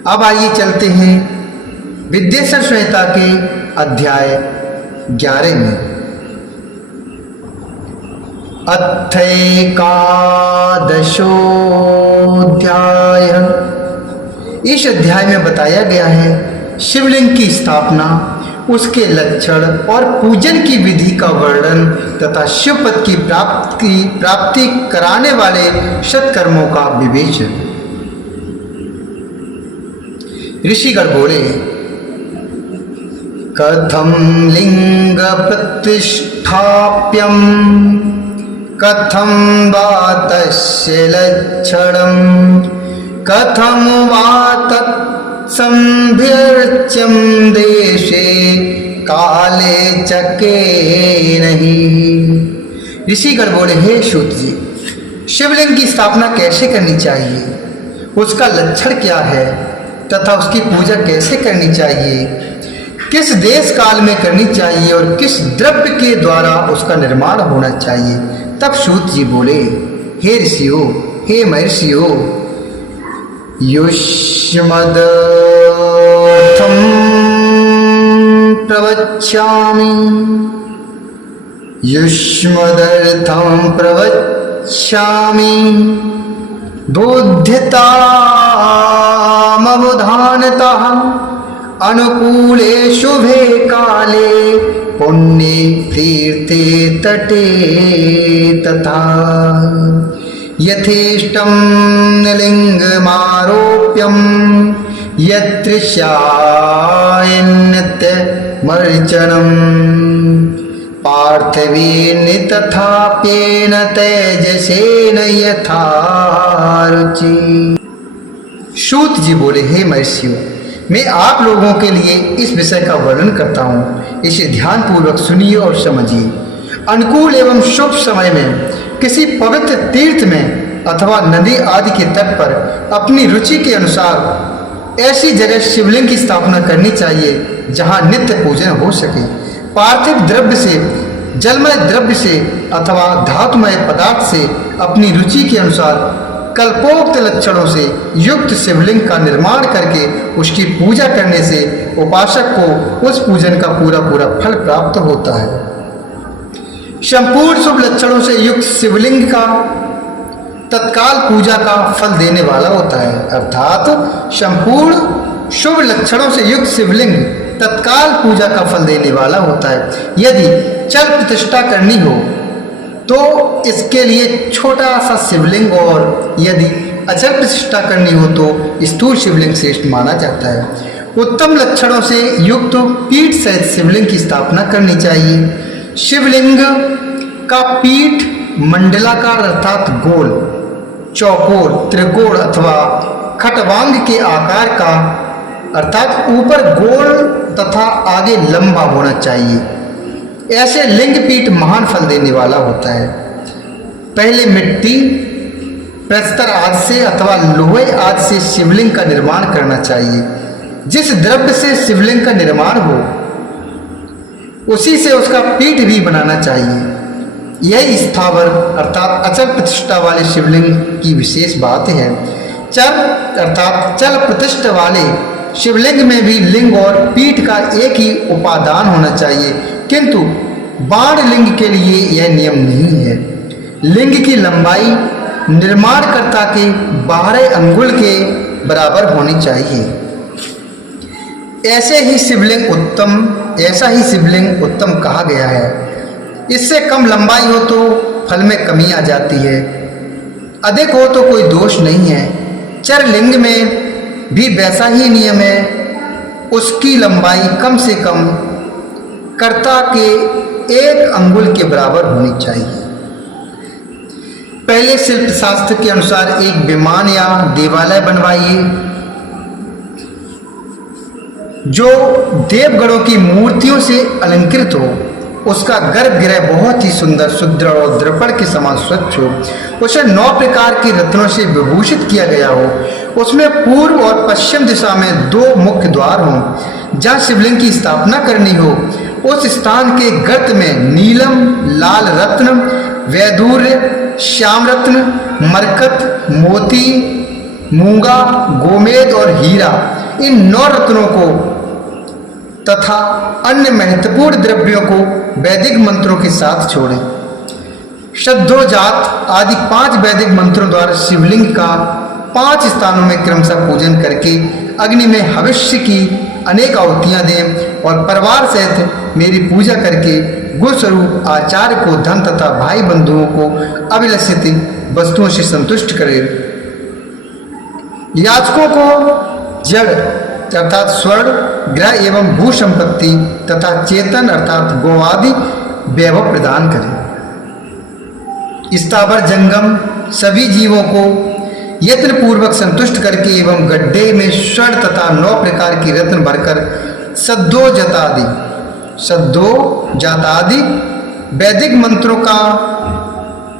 अब आइए चलते हैं विद्येश्वर संहिता के अध्याय 11 में। अथैकादशोऽध्याय। इस अध्याय में बताया गया है शिवलिंग की स्थापना, उसके लक्षण और पूजन की विधि का वर्णन तथा शिवपद की प्राप्ति कराने वाले सत्कर्मों का विवेचन। ऋषिगण बोले, कथम लिंग प्रतिष्ठाप्यम कथम वा तस्य लक्षणम कथम वा तत्संभ्यर्च्यं देशे काले चके नहीं। ऋषिगण बोले, हे सूत जी, शिवलिंग की स्थापना कैसे करनी चाहिए, उसका लक्षण क्या है तथा उसकी पूजा कैसे करनी चाहिए, किस देश काल में करनी चाहिए और किस द्रव्य के द्वारा उसका निर्माण होना चाहिए। तब सूत जी बोले, हे ऋषियों, हे महर्षियों, युष्मदर्थं प्रवक्ष्यामि बुद्ध्यतामवधानतः अनुकूले शुभे काले पुण्ये तीर्थे तटे तथा यथेष्टं लिंगमारोप्यं यत्रिष्यायन्नित्यमर्चनम् पार्थिवेन तथाप्येन तेजसेन यथा रुचि। सूत जी बोले, हे महर्षियों, मैं आप लोगों के लिए इस विषय का वर्णन करता हूँ, इसे ध्यानपूर्वक सुनिए और समझिए। अनुकूल एवं शुभ समय में किसी पवित्र तीर्थ में अथवा नदी आदि के तट पर अपनी रुचि के अनुसार ऐसी जगह शिवलिंग की स्थापना करनी चाहिए जहाँ नित्य पूजन हो सके। पार्थिव द्रव्य से, जलमय द्रव्य से अथवा धातुमय पदार्थ से अपनी रुचि के अनुसार कल्पोक्त लक्षणों से युक्त शिवलिंग का निर्माण करके उसकी पूजा करने से उपासक को उस पूजन का पूरा फल प्राप्त होता है। संपूर्ण शुभ लक्षणों से युक्त शिवलिंग का तत्काल पूजा का फल देने वाला होता है। अर्थात संपूर्ण शुभ लक्षणों से युक्त शिवलिंग तत्काल पूजा का फल देने वाला होता है। यदि चल प्रतिष्ठा करनी हो तो इसके लिए छोटा सा शिवलिंग, और यदि अचल प्रतिष्ठा करनी हो तो स्थूल शिवलिंग श्रेष्ठ माना जाता है। उत्तम लक्षणों से युक्त पीठ सहित शिवलिंग की स्थापना करनी चाहिए। शिवलिंग का पीठ मंडलाकार अर्थात गोल, चौकोर, त्रिकोण अथवा खटवांग के आकार का अर्थात ऊपर गोल तथा आगे लंबा होना चाहिए। ऐसे लिंग पीठ महान फल देने वाला होता है। पहले मिट्टी, प्रस्तर आदि से अथवा लोहे आदि से शिवलिंग का निर्माण करना चाहिए। जिस द्रव्य से शिवलिंग का निर्माण हो उसी से उसका पीठ भी बनाना चाहिए। यही स्थावर अर्थात अचल प्रतिष्ठा वाले शिवलिंग की विशेष बात है। चल अर्थात चल प्रतिष्ठा वाले शिवलिंग में भी लिंग और पीठ का एक ही उपादान होना चाहिए, किंतु बाण लिंग के लिए यह नियम नहीं है। लिंग की लंबाई निर्माणकर्ता के 12 अंगुल के बराबर होनी चाहिए। ऐसा ही शिवलिंग उत्तम कहा गया है। इससे कम लंबाई हो तो फल में कमी आ जाती है, अधिक हो तो कोई दोष नहीं है। चर लिंग में भी वैसा ही नियम है, उसकी लंबाई कम से कम कर्ता के 1 अंगुल के बराबर होनी चाहिए। पहले शिल्प शास्त्र के अनुसार एक विमान या देवालय बनवाइए जो देवगणों की मूर्तियों से अलंकृत हो। उसका गर्भगृह बहुत ही सुंदर, सुदृढ़ और दर्पण के समान स्वच्छ हो। उसे 9 प्रकार के रत्नों से विभूषित किया गया हो। उसमें पूर्व और पश्चिम दिशा में 2 मुख्य द्वार हों। जहाँ शिवलिंग की स्थापना करनी हो उस स्थान के गर्त में नीलम, लाल रत्न, वैदूर्य, श्याम रत्न, मरकत, मोती, मूंगा, गोमेद और हीरा, इन 9 रत्नों को तथा अन्य महत्वपूर्ण द्रव्यों को वैदिक मंत्रों के साथ छोड़ें। शब्दोजात आदि 5 वैदिक मंत्रों द्वारा शिवलिंग का 5 स्थानों में क्रमशः पूजन करके अग्नि में हविष्य की अनेक आहुतियां दें और परिवार सहित मेरी पूजा करके गुरु स्वरूप आचार्य को धन तथा भाई बंधुओं को अभिलषित वस्तुओं से संतुष्ट करें। याचकों को जड़ अर्थात स्वर्ण, ग्रह एवं भू संपत्ति तथा चेतन अर्थात गोवादि वैभव प्रदान करें। स्थावर जंगम सभी जीवों को यत्न पूर्वक संतुष्ट करके एवं गड्ढे में स्वर्ण तथा 9 प्रकार की रत्न भरकर सद्दो जातादि वैदिक मंत्रों का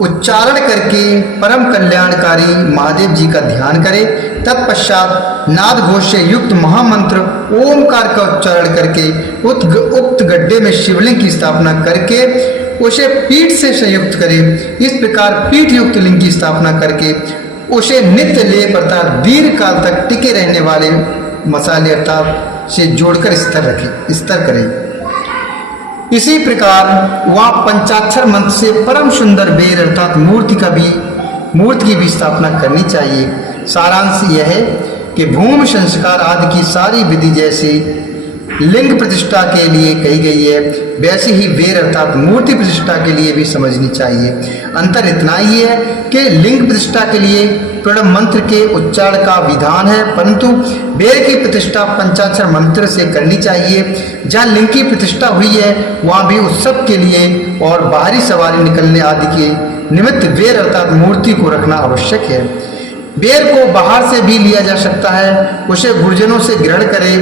उच्चारण करके परम कल्याणकारी महादेव जी का ध्यान करें। तत्पश्चात नाद घोष से युक्त महामंत्र ओमकार का उच्चारण करके उक्त गड्ढे में शिवलिंग की स्थापना करके उसे पीठ से संयुक्त करें। इस प्रकार पीठ युक्त लिंग की स्थापना करके उसे नित्य लेप अर्थात दीर्घ काल तक टिके रहने वाले मसाले अर्थात से जोड़कर स्तर करें। इसी प्रकार वहाँ पंचाक्षर मंत्र से परम सुंदर बेर अर्थात मूर्ति की भी स्थापना करनी चाहिए। सारांश यह है कि भूमि संस्कार आदि की सारी विधि जैसे लिंग प्रतिष्ठा के लिए कही गई है वैसे ही बेर अर्थात मूर्ति प्रतिष्ठा के लिए भी समझनी चाहिए। अंतर इतना ही है कि लिंग प्रतिष्ठा के लिए प्रणव मंत्र के उच्चारण का विधान है, परंतु बेर की प्रतिष्ठा पंचाक्षर मंत्र से करनी चाहिए। जहाँ लिंग की प्रतिष्ठा हुई है वहाँ भी उत्सव के लिए और बाहरी सवारी निकलने आदि के निमित्त बेर अर्थात मूर्ति को रखना आवश्यक है। बेर को बाहर से भी लिया जा सकता है, उसे गुरुजनों से ग्रहण करें।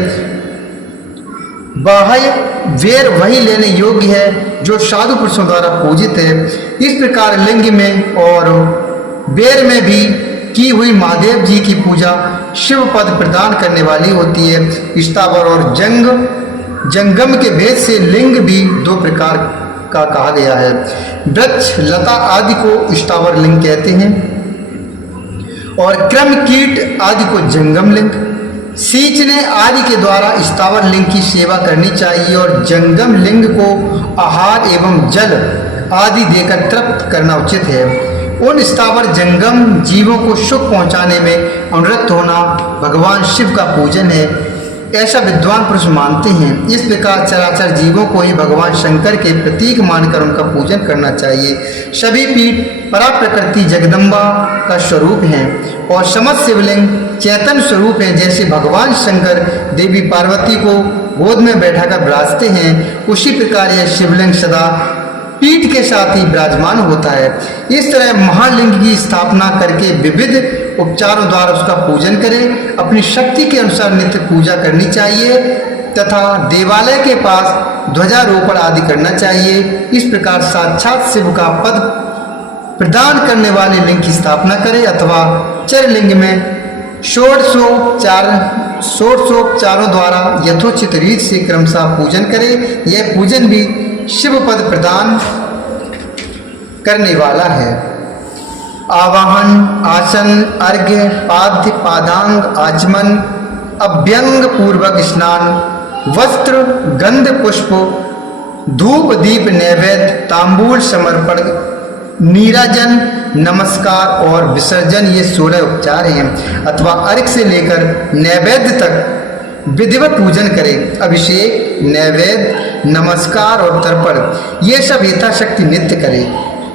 बाह्य वेर वही लेने योग्य है जो साधु पुरुषों द्वारा पूजित है। इस प्रकार लिंग में और बेर में भी की हुई महादेव जी की पूजा शिव पद प्रदान करने वाली होती है। स्थावर और जंगम के भेद से लिंग भी 2 प्रकार का कहा गया है। वृक्ष लता आदि को स्थावर लिंग कहते हैं और क्रम कीट आदि को जंगम लिंग। सींचने आदि के द्वारा स्थावर लिंग की सेवा करनी चाहिए और जंगम लिंग को आहार एवं जल आदि देकर तृप्त करना उचित है। उन स्थावर जंगम जीवों को सुख पहुंचाने में अनुरत होना भगवान शिव का पूजन है, ऐसा विद्वान पुरुष मानते हैं। इस प्रकार चराचर जीवों को ही भगवान शंकर के प्रतीक मानकर उनका पूजन करना चाहिए। सभी पीठ परा प्रकृति जगदम्बा का स्वरूप हैं और समस्त शिवलिंग चैतन्य स्वरूप हैं। जैसे भगवान शंकर देवी पार्वती को गोद में बैठाकर विराजते हैं, उसी प्रकार यह शिवलिंग सदा पीठ के साथ ही विराजमान होता है। इस तरह महालिंग की स्थापना करके विविध उपचारों द्वारा उसका पूजन करें। अपनी शक्ति के अनुसार नित्य पूजा करनी चाहिए तथा देवालय के पास ध्वजारोपण आदि करना चाहिए। इस प्रकार साक्षात शिव का पद प्रदान करने वाले लिंग की स्थापना करें अथवा चरलिंग में षोडशोपचारों द्वारा यथोचित रीत से क्रमशः पूजन करें। यह पूजन भी शिव पद प्रदान करने वाला है। आवाहन, आसन, अर्घ्य, पाद्य, पादांग, आचमन, अभ्यंग पूर्वक स्नान, वस्त्र, गंध, पुष्प, धूप, दीप, नैवेद्य, तांबूल समर्पण, नीराजन, नमस्कार और विसर्जन ये 16 उपचार हैं अथवा अर्घ से लेकर नैवेद्य तक विधिवत पूजन करें। अभिषेक, नैवेद्य, नमस्कार और तर्पण ये सब यथाशक्ति नित्य करें।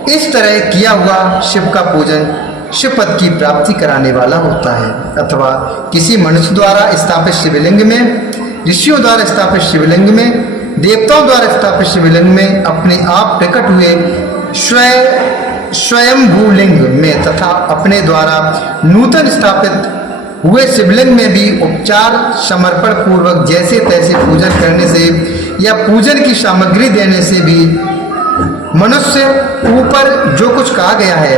इस तरह किया हुआ शिव का पूजन शिव पद की प्राप्ति कराने वाला होता है। अथवा किसी मनुष्य द्वारा स्थापित शिवलिंग में, ऋषियों द्वारा स्थापित शिवलिंग में, देवताओं द्वारा स्थापित शिवलिंग में, अपने आप प्रकट हुए स्वयंभूलिंग में तथा अपने द्वारा नूतन स्थापित हुए शिवलिंग में भी उपचार समर्पण पूर्वक जैसे तैसे पूजन करने से या पूजन की सामग्री देने से भी मनुष्य ऊपर जो कुछ कहा गया है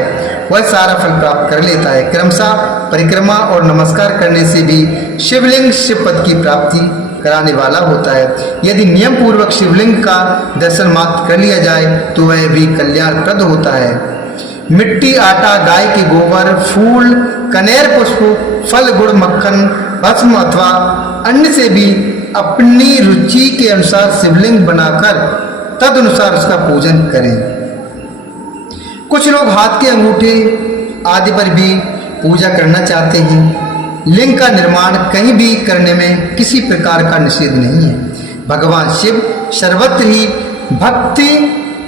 वह सारा फल प्राप्त कर लेता है। क्रमशः परिक्रमा और नमस्कार करने से भी शिवलिंग शिव पद की प्राप्ति कराने वाला होता है। यदि नियम पूर्वक शिवलिंग का दर्शन मात्र कर लिया जाए तो वह भी कल्याणप्रद होता है। मिट्टी, आटा, गाय के गोबर, फूल, कनेर पुष्प, फल, गुड़, मक्खन, भस्म अथवा अन्य से भी अपनी रुचि के अनुसार शिवलिंग बनाकर तद अनुसार उसका पूजन करें। कुछ लोग हाथ के अंगूठे आदि पर भी पूजा करना चाहते हैं। लिंग का निर्माण कहीं भी करने में किसी प्रकार का निषेध नहीं है। भगवान शिव सर्वत्र ही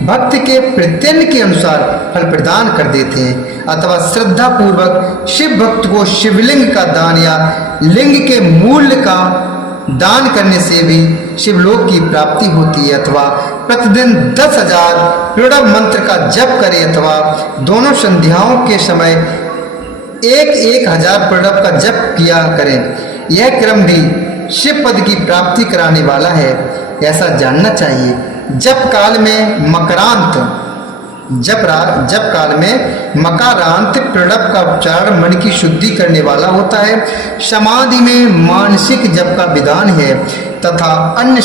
भक्त के प्रत्यय के अनुसार फल प्रदान कर देते हैं, अथवा श्रद्धा पूर्वक शिव भक्त को शिवलिंग का दान या लिंग के मूल्य का दान करने से भी शिवलोक की प्राप्ति होती है, अथवा प्रतिदिन 10,000 प्रणव मंत्र का जप करें, अथवा दोनों संध्याओं के समय 1,000 प्रणव का जप किया करें। यह क्रम भी शिव पद की प्राप्ति कराने वाला है, ऐसा जानना चाहिए। जप काल में मकारांत प्रणव का उच्चारण मन की शुद्धि करने वाला होता है। समाधि में मानसिक जप का विधान है तथा अन्य